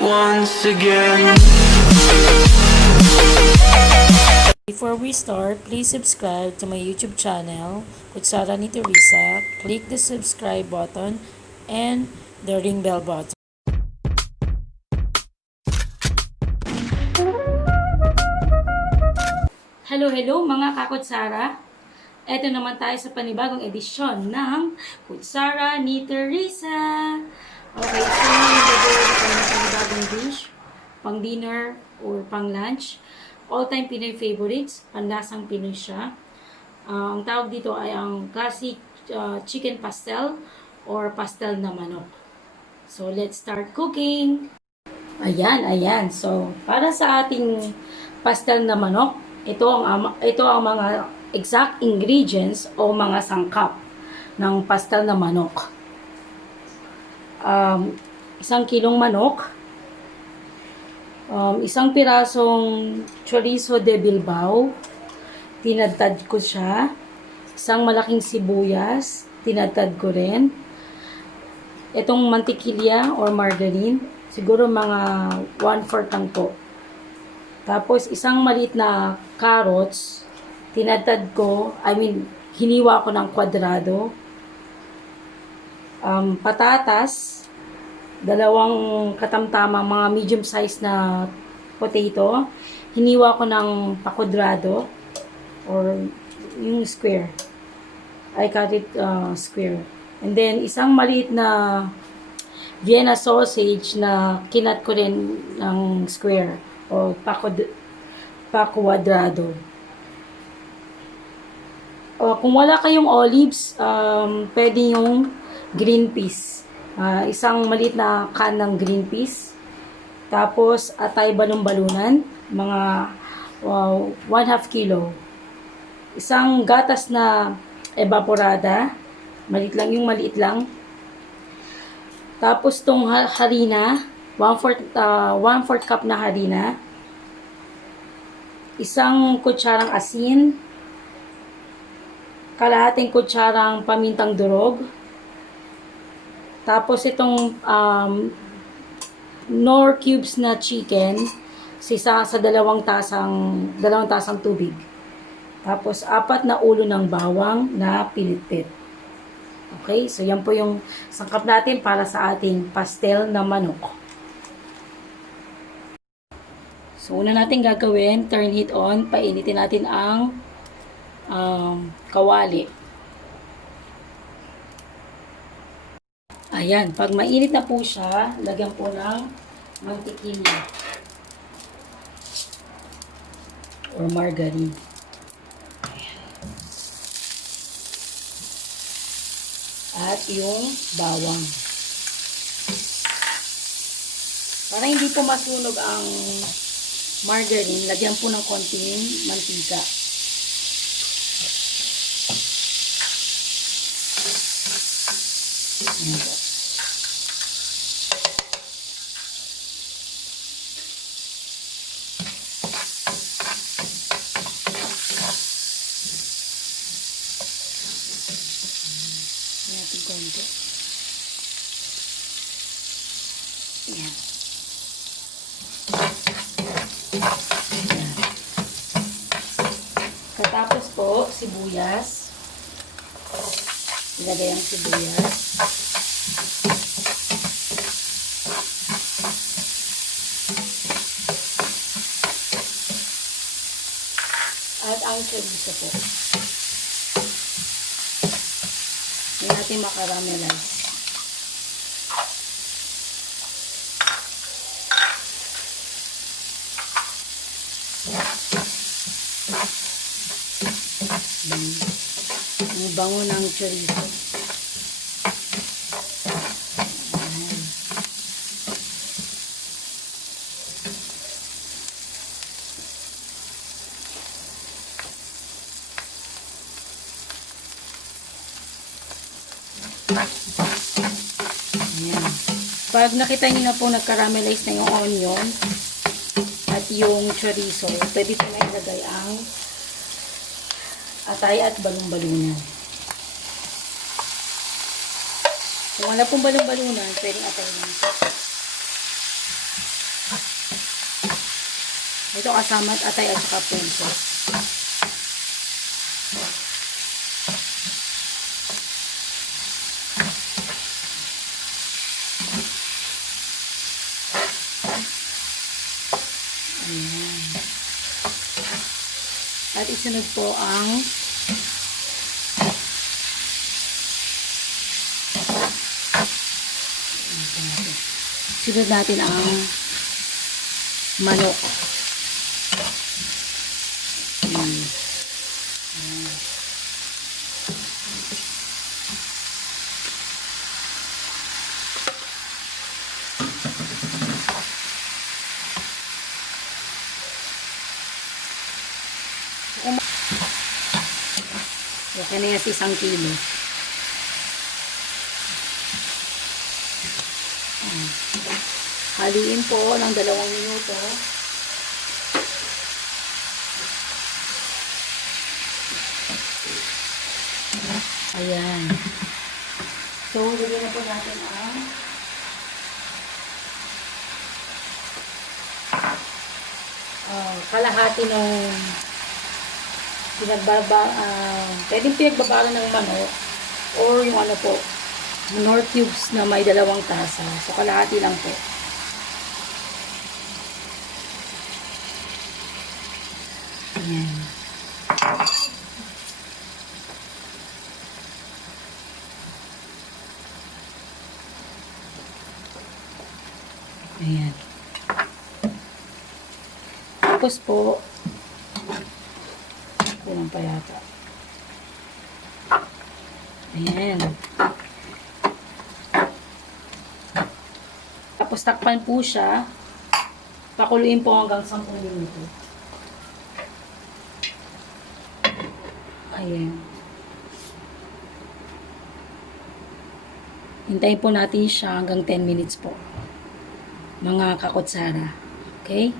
once again. Before we start, please subscribe to my YouTube channel, Kutsara ni Theresa. Click the subscribe button and the ring bell button. Hello mga kakutsara! Eto naman tayo sa panibagong edisyon ng Kutsara ni Theresa. Okay, so gagawin ko ng panibagong dish, pang dinner or pang lunch. All-time Pinoy favorites, panlasang Pinoy siya. Ang tawag dito ay ang classic chicken pastel or pastel na manok. So let's start cooking! Ayan. So, para sa ating pastel na manok, ito ang mga exact ingredients o mga sangkap ng pastel na manok. 1 kilong manok, 1 pirasong chorizo de Bilbao, tinadtad ko siya, 1 malaking sibuyas, tinadtad ko rin, itong mantikilya or margarine, siguro mga 1/4 lang po. Tapos, 1 maliit na carrots, tinadtad ko, hiniwa ko ng kwadrado. Patatas, 2 katamtamang mga medium size na potato, hiniwa ko ng pakwadrado or yung square. I cut it square. And then, 1 maliit na Vienna sausage na kinat ko rin ng square o pakwadrado. Kung wala kayong olives, pwede yung greenpeas. 1 maliit na can ng greenpeas. Tapos, atay balon-balunan, mga 1/2 kilo. 1 gatas na evaporada, maliit lang. Tapos, tong harina, 1/4 cup na harina, 1 kutsarang asin, kalahating kutsarang pamintang durog, tapos itong nor cubes na chicken, sa 2 tasang tubig. Tapos 4 na ulo ng bawang na pinitpit. Okay, so yan po yung sangkap natin para sa ating pastel na manok. So una natin gagawin, turn heat on, painitin natin ang kawali. Ayan, pag mainit na po siya, lagyan po ng mantikilya or margarine. Ayan. At yung bawang. Para hindi po masunog ang margarine, lagyan po ng konting mantika. Ayan po. Ayan konti. Ayan. Katapos po, sibuyas. Ilagay ang sibuyas. At ang chorizo po. Hindi natin makaramelize. Ang bango ng chorizo. Ayan. Pag nakita niyo na po nag-caramelize na yung onion at yung chorizo, pwede po na ilagay ang atay at balon-balunan. Kung wala pong balon-balunan, pwedeng atay lang. Ito kasama at atay at saka puso. Ayan. At isunod po ang sunod natin ang manok. Okay na yan sa 1 kilo. Haliin po ng 2 minuto. Ayan. So, lagyan na po natin ang kalahati ng pwedeng pinagbabala ng manok or yung ano po, nor cubes na may 2 tasa. So, kalahati lang po. Ayan. Ayan. Tapos po, kulang pa yata. Ayan. Tapos takpan po siya. Pakuluin po hanggang 10 minuto. Ayan. Hintayin po natin siya hanggang 10 minutes po. Mga kakutsara. Okay?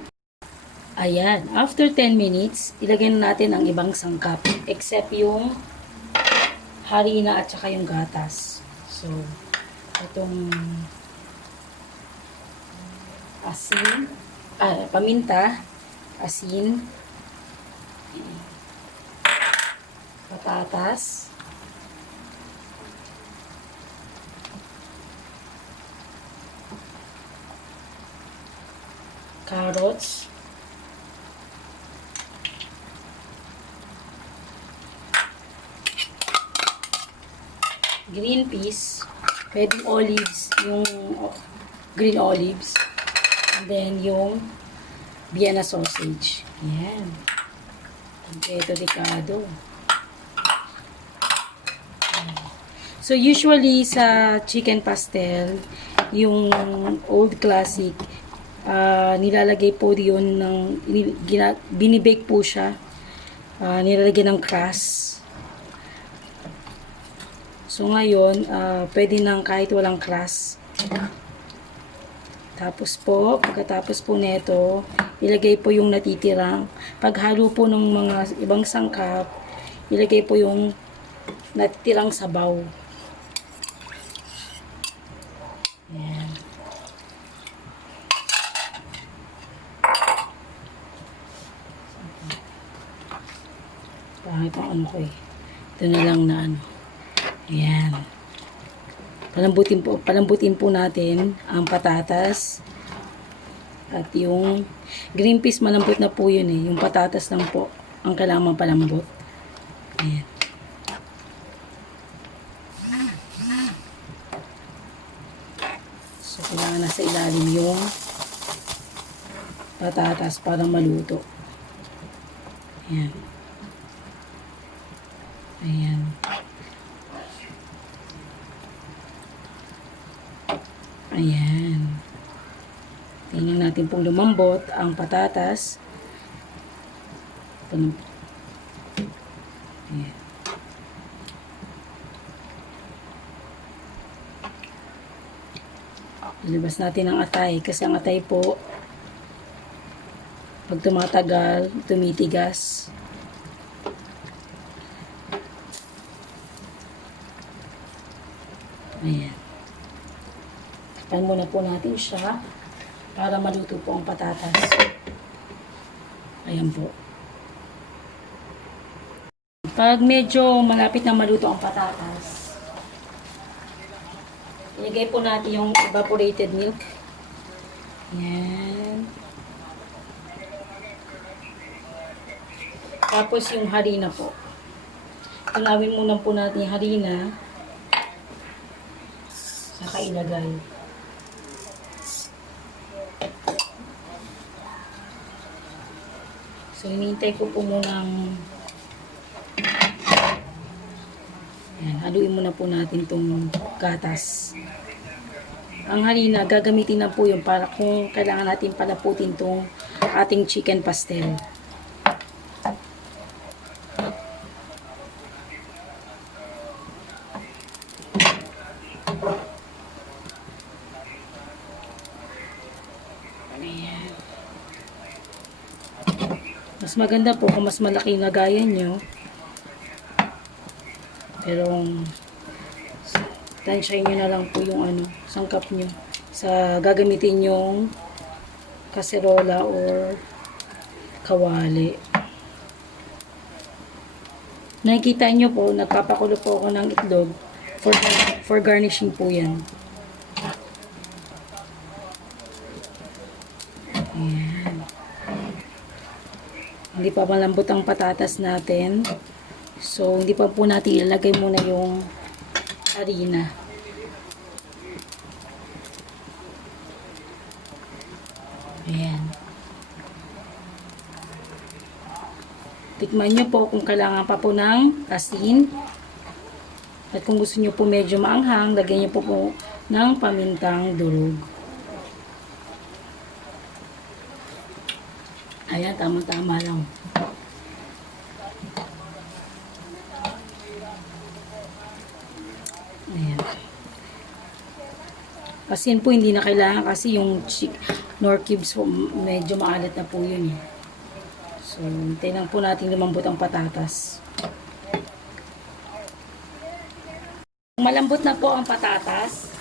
Ayan. After 10 minutes, ilagay na natin ang ibang sangkap. Except yung harina at saka yung gatas. So, itong asin, paminta, asin, patatas, carrots, greenpeas, pwedeng olives, yung green olives, and then yung Vienna sausage. Yan. Ito delikado. So, usually sa chicken pastel, yung old classic, nilalagay po yun ng, binibake po siya, nilalagay ng crust. So, ngayon, pwede nang kahit walang crust. Tapos po, pagkatapos po neto, ilagay po yung natitirang. Paghalo po ng mga ibang sangkap, ilagay po yung natitirang sabaw. Ayan. Pangit ang ano ko eh. Ito na lang na ano. Ayan. Palambutin po natin ang patatas at yung green peas, malambot na po yun eh. Yung patatas lang po ang kailangan palambot. Ayan. So, kailangan nasa ilalim yung patatas para maluto. Ayan. Ayan. Ayan. Tingnan natin pong lumambot ang patatas. Ayan. Ilabas natin ang atay kasi ang atay po pag tumatagal, tumitigas. Ayan. Takpan muna po natin siya para maluto po ang patatas. Ayan po. Pag medyo malapit na maluto ang patatas, ilagay po natin yung evaporated milk. Ayan. Tapos yung harina po. Tunawin muna po natin yung harina. Saka ilagay. So, hinihintay ko po munang ayan, haluin muna po natin itong gatas. Ang harina, gagamitin na po yun para kung kailangan natin palaputin itong ating chicken pastel. Ayan. Mas maganda po kung mas malaki na gaya nyo. Pero tansyahin nyo na lang po yung sangkap nyo sa gagamitin yung kaserola or kawali. Nakikita nyo po, nagpapakulo po ako ng itlog for garnishing po yan. Ayan. Hindi pa malambot ang patatas natin. So, hindi pa po natin ilalagay muna yung harina. Ayan. Tikman nyo po kung kailangan pa po ng asin. At kung gusto nyo po medyo maanghang, lagyan nyo po ng pamintang durog. Ayan, tama-tama lang. Ayan. Asin po hindi na kailangan kasi yung nor cubes po, medyo maalat na po yun eh. So, hintayin lang po natin lumambot ang patatas. Kung malambot na po ang patatas,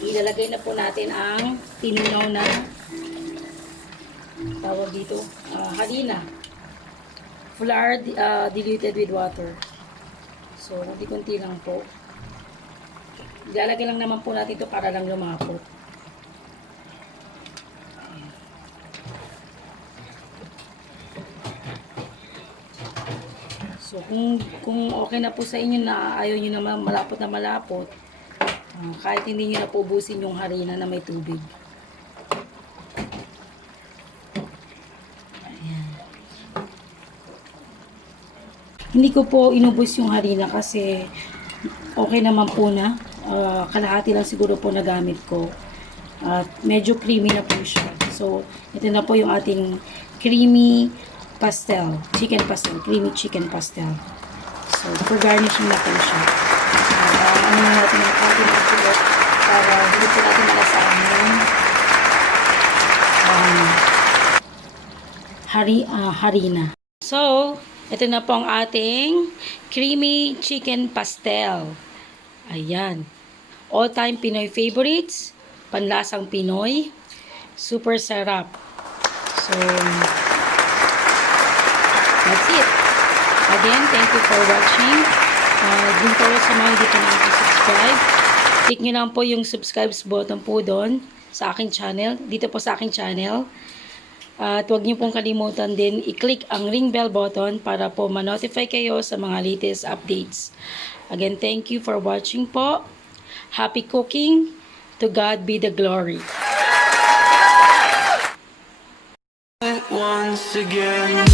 ilalagay na po natin ang tinunaw na tawag dito, harina. Flour diluted with water. So, kunti-kunti lang po. Ilalagay lang naman po natin ito para lang lumapot. So, kung okay na po sa inyo na ayaw nyo na malapot, kahit hindi nyo na po ubusin yung harina na may tubig. Ayan. Hindi ko po inubos yung harina kasi okay naman po na. Kalahati lang siguro po na gamit ko. At medyo creamy na po siya. So, ito na po yung ating creamy pastel, chicken pastel, creamy chicken pastel. So, for garnishing na po siya. Ano na natin ang konti ng sugar para hindi po natin malasahan yung harina. So, ito na po ang ating creamy chicken pastel. Ayan. All-time Pinoy favorites. Panlasang Pinoy. Super sarap. So, that's it. Again, thank you for watching. Dun po sa mga hindi pa nakaka-subscribe. Click nyo lang po yung subscribe button po doon sa aking channel. Dito po sa aking channel. At huwag nyo pong kalimutan din i-click ang ring bell button para po ma-notify kayo sa mga latest updates. Again, thank you for watching po. Happy cooking. To God be the glory. Once again.